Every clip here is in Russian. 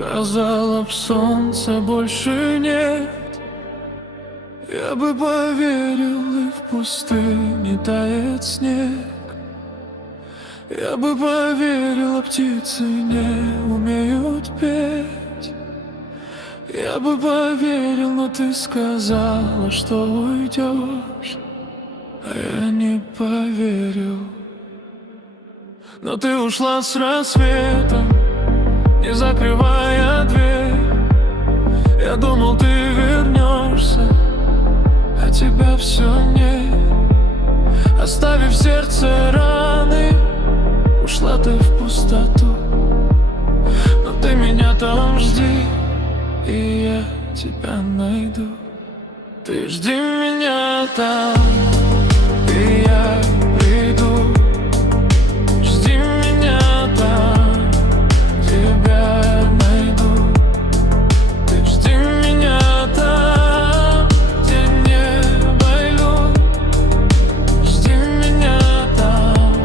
Сказала б, солнца больше нет, я бы поверил, и в пустыне тает снег. Я бы поверил, а птицы не умеют петь. Я бы поверил, но ты сказала, что уйдешь, а я не поверил. Но ты ушла с рассветом, не закрывая дверь. Я думал, ты вернешься, а тебя все нет. Оставив в сердце раны, ушла ты в пустоту. Но ты меня там жди, и я тебя найду. Ты жди меня там, и я приду. Жди меня там, тебя я найду. Ты жди меня там, где небо и луна. Жди меня там,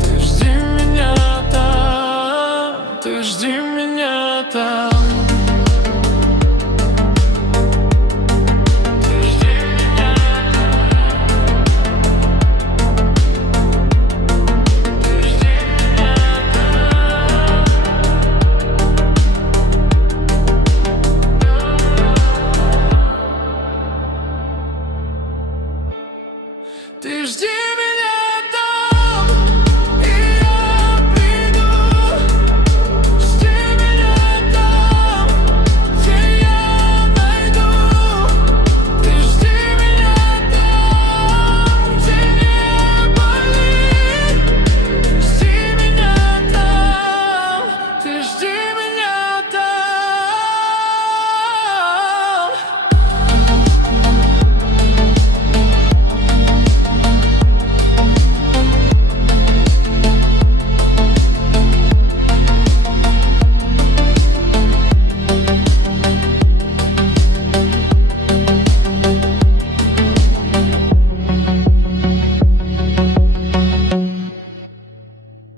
ты жди меня там, ты жди меня там. Ты жди меня там, и я приду. Жди меня там, где я найду. Ты жди меня там, где небо лит. Жди меня там, ты жди меня там.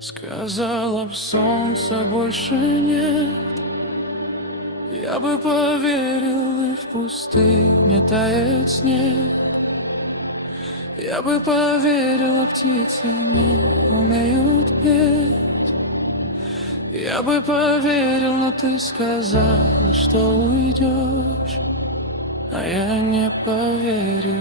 Сказала б, солнца больше нет, я бы поверил, и в пустыне тает снег. Я бы поверил, а птицы не умеют петь. Я бы поверил, но ты сказала, что уйдешь, а я не поверил.